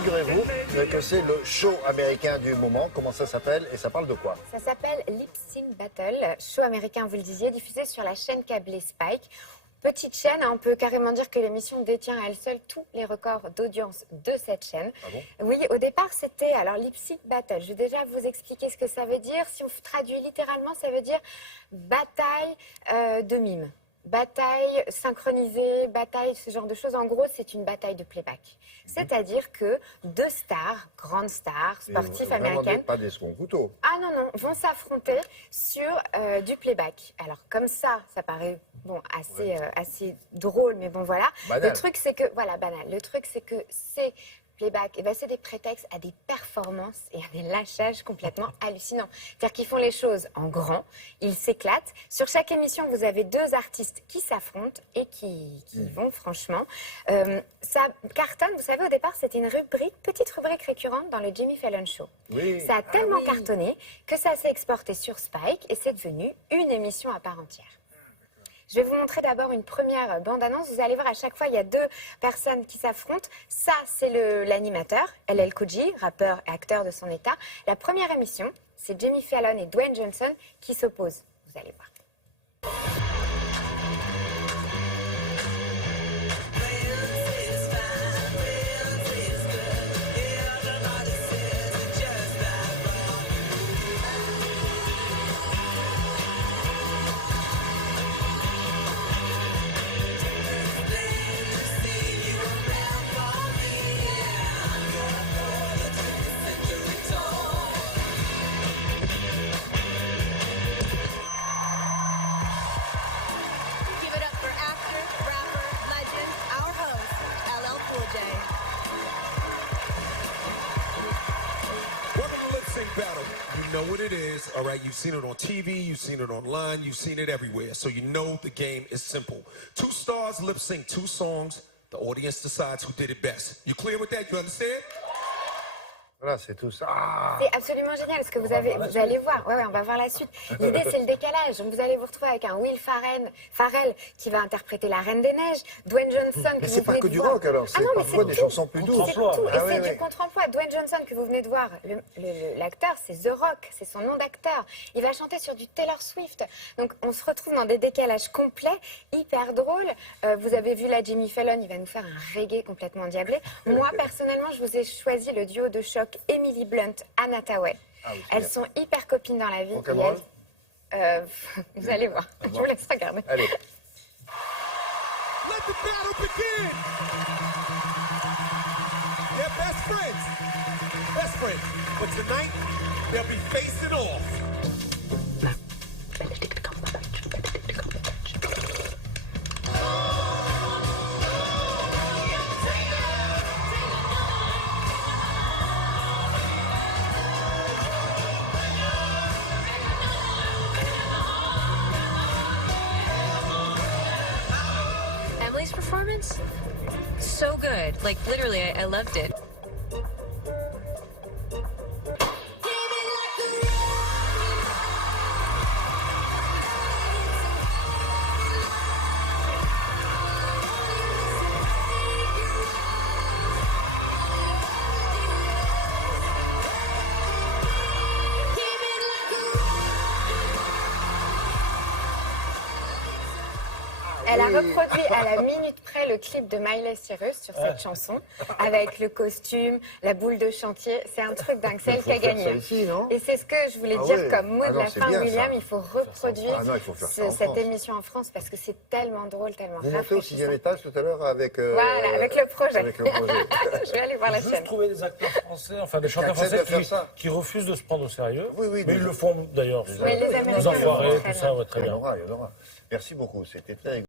figurez-vous que c'est le show américain du moment. Comment ça s'appelle et ça parle de quoi? Ça s'appelle Lip Sync Battle, show américain, vous le disiez, diffusé sur la chaîne câblée Spike. Petite chaîne, on peut carrément dire que l'émission détient à elle seule tous les records d'audience de cette chaîne. Ah bon? Oui, au départ, c'était alors Lip Sync Battle. Je vais déjà vous expliquer ce que ça veut dire. Si on traduit littéralement, ça veut dire bataille de mimes. Bataille synchronisée, bataille, ce genre de choses. En gros, c'est une bataille de playback. C'est-à-dire que deux stars, grandes stars, sportives américaines... Pas des seconds couteaux. Ah non, non, vont s'affronter sur du playback. Alors comme ça paraît bon, assez drôle, mais bon voilà. Banal. Le truc c'est que, voilà, banal. Le truc c'est que ces playback, eh ben, c'est des prétextes à des performances et à des lâchages complètement hallucinants. C'est-à-dire qu'ils font les choses en grand, ils s'éclatent. Sur chaque émission, vous avez deux artistes qui s'affrontent et qui vont franchement. Ça cartonne, vous savez, au départ, c'était une petite rubrique récurrente dans le Jimmy Fallon Show. Oui. Ça a tellement cartonné que ça s'est exporté sur Spike et c'est devenu une émission à part entière. Je vais vous montrer d'abord une première bande-annonce. Vous allez voir, à chaque fois, il y a deux personnes qui s'affrontent. Ça, c'est l'animateur, LL Cool J, rappeur et acteur de son état. La première émission, c'est Jimmy Fallon et Dwayne Johnson qui s'opposent. Vous allez voir. Give it up for actor, rapper, legend, our host, LL Cool J. Welcome to Lip Sync Battle. You know what it is, all right? You've seen it on TV, you've seen it online, you've seen it everywhere. So you know the game is simple. Two stars lip sync two songs. The audience decides who did it best. You clear with that? You understand? Voilà, c'est tout ça. Ah, C'est absolument génial ce que vous allez voir. Ouais, on va voir la suite. L'idée, c'est le décalage. Donc, vous allez vous retrouver avec un Will Farrell qui va interpréter la Reine des Neiges, Dwayne Johnson que mais vous c'est pas venez que de du voir. rock alors, c'est Ah non, mais parfois c'est des tout. chansons plus douces. C'est tout, et Ah, c'est oui, du oui. contre-emploi. Dwayne Johnson que vous venez de voir, l'acteur, c'est The Rock, c'est son nom d'acteur. Il va chanter sur du Taylor Swift. Donc on se retrouve dans des décalages complets, hyper drôles. Vous avez vu la Jimmy Fallon, il va nous faire un reggae complètement endiablé. Moi, personnellement, je vous ai choisi le duo de choc Emily Blunt, Anna Tawai. Ah oui, c'est Elles bien. sont hyper copines dans la vie. Rock'n'roll. Vous allez voir, je vous laisse regarder. Allez. Let the battle begin. They're best friends. Best friends. But tonight, they'll be facing off. Emily's performance? So good. Like, literally, I loved it. Elle a reproduit à la minute près le clip de Miley Cyrus sur cette chanson, avec le costume, la boule de chantier. C'est un truc dingue, c'est elle qui a faire ça gagné. ici, non? Et c'est ce que je voulais Ah dire ouais. comme mot Ah de non, la c'est fin, bien, William. ça. Il faut reproduire Ah non, il faut faire ça en cette France. émission en France parce que c'est tellement drôle, tellement Vous montez au 6e rafraîchissant. étage tout à l'heure avec... Voilà, avec le projet. Avec le projet. Je vais aller voir la Juste chaîne. trouver des acteurs français, enfin des chanteurs acceptent français de faire ça. qui refusent de se prendre au sérieux. Oui, oui, mais déjà. ils le font d'ailleurs. Oui, les Américains Les enfoirés, le font très tout ça, ouais, très Il y bien. en aura, il y en aura. Merci beaucoup, c'était très